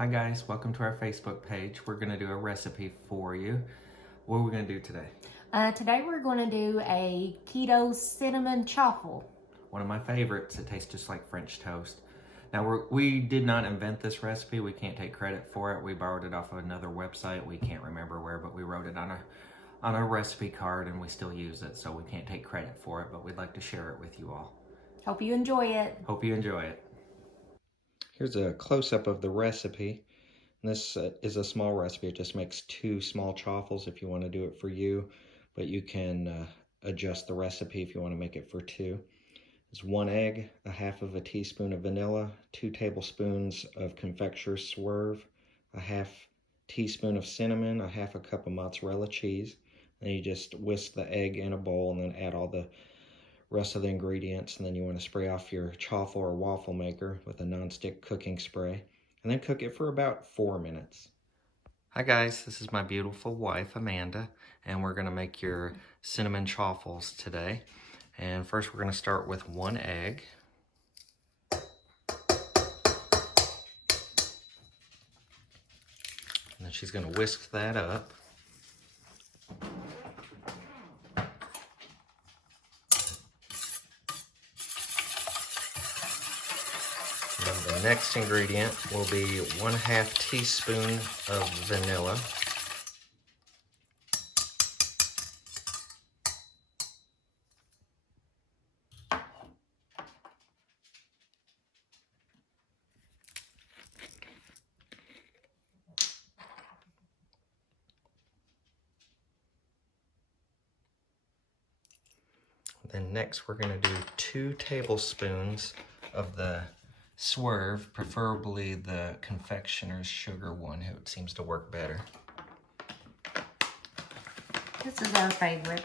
Hi guys, welcome to our Facebook page. We're going to do a recipe for you. What are we going to do today? Today we're going to do a keto cinnamon chaffle. One of my favorites. It tastes just like French toast. Now we did not invent this recipe. We can't take credit for it. We borrowed it off of another website. We can't remember where, but we wrote it on a recipe card and we still use it, so we can't take credit for it, but we'd like to share it with you all. Hope you enjoy it. Hope you enjoy it. Here's a close-up of the recipe. This is a small recipe. It just makes 2 small chaffles if you want to do it for you, but you can adjust the recipe if you want to make it for 2. It's 1 egg, a half of a teaspoon of vanilla, 2 tablespoons of confectioner swerve, a half teaspoon of cinnamon, a half a cup of mozzarella cheese. And you just whisk the egg in a bowl and then add all the rest of the ingredients. And then you want to spray off your chaffle or waffle maker with a nonstick cooking spray. And then cook it for about 4 minutes. Hi guys, this is my beautiful wife, Amanda, and we're gonna make your cinnamon chaffles today. And first we're gonna start with 1 egg. And then she's gonna whisk that up. The next ingredient will be 1/2 teaspoon of vanilla. Then next we're going to do 2 tablespoons of the swerve, preferably the confectioner's sugar one. It seems to work better. This is our favorite.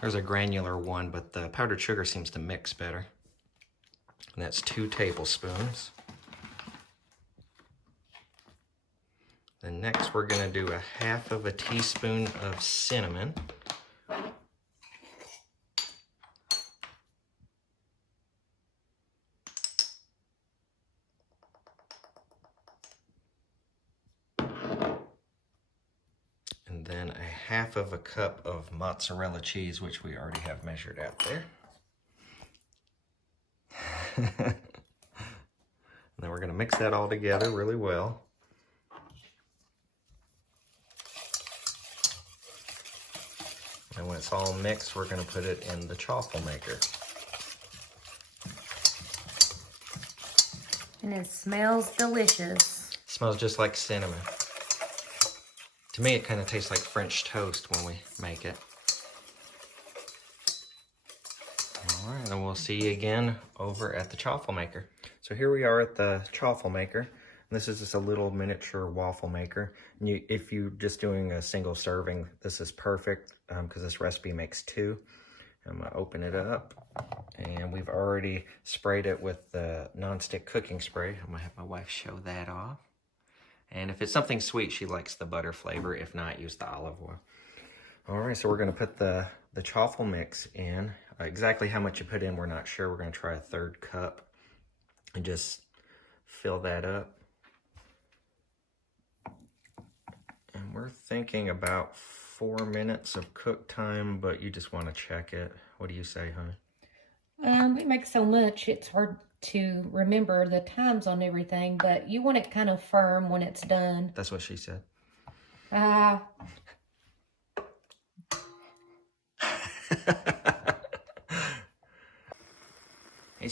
There's a granular one, but the powdered sugar seems to mix better. And that's 2 tablespoons. Then next we're going to do a half of a teaspoon of cinnamon. And then a half of a cup of mozzarella cheese, which we already have measured out there. And then we're going to mix that all together really well. And when it's all mixed, we're going to put it in the chaffle maker. And it smells delicious. It smells just like cinnamon. To me, it kind of tastes like French toast when we make it. All right, and we'll see you again over at the chaffle maker. So here we are at the chaffle maker. This is just a little miniature waffle maker. And if you're just doing a single serving, this is perfect because this recipe makes 2. I'm gonna open it up, and we've already sprayed it with the nonstick cooking spray. I'm gonna have my wife show that off. And if it's something sweet, she likes the butter flavor. If not, use the olive oil. All right, so we're gonna put the chaffle mix in. Exactly how much you put in, we're not sure. We're gonna try a 1/3 cup and just fill that up. And we're thinking about 4 minutes of cook time, but you just wanna check it. What do you say, honey? We make so much, it's hard to remember the times on everything, but you want it kind of firm when it's done. That's what she said. As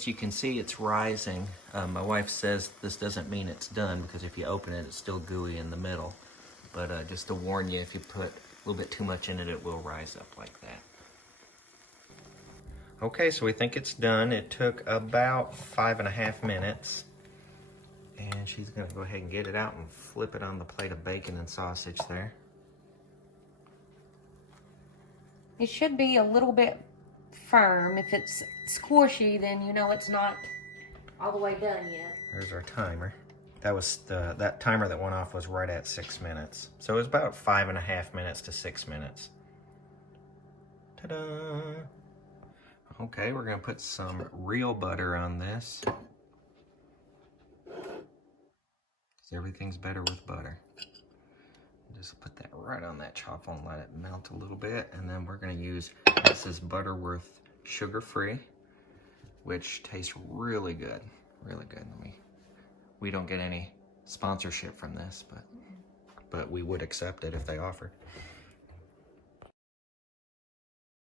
you can see, it's rising. My wife says this doesn't mean it's done because if you open it, it's still gooey in the middle. But just to warn you, if you put a little bit too much in it, it will rise up like that. Okay, so we think it's done. It took about 5.5 minutes. And she's gonna go ahead and get it out and flip it on the plate of bacon and sausage there. It should be a little bit firm. If it's squishy, then you know it's not all the way done yet. There's our timer. That timer that went off was right at 6 minutes. So it was about 5.5 minutes to 6 minutes. Ta-da! Okay, we're gonna put some real butter on this. Everything's better with butter. Just put that right on that chaffle and let it melt a little bit. And then we're gonna use, this is Butterworth sugar-free, which tastes really good, really good. We don't get any sponsorship from this, but we would accept it if they offered.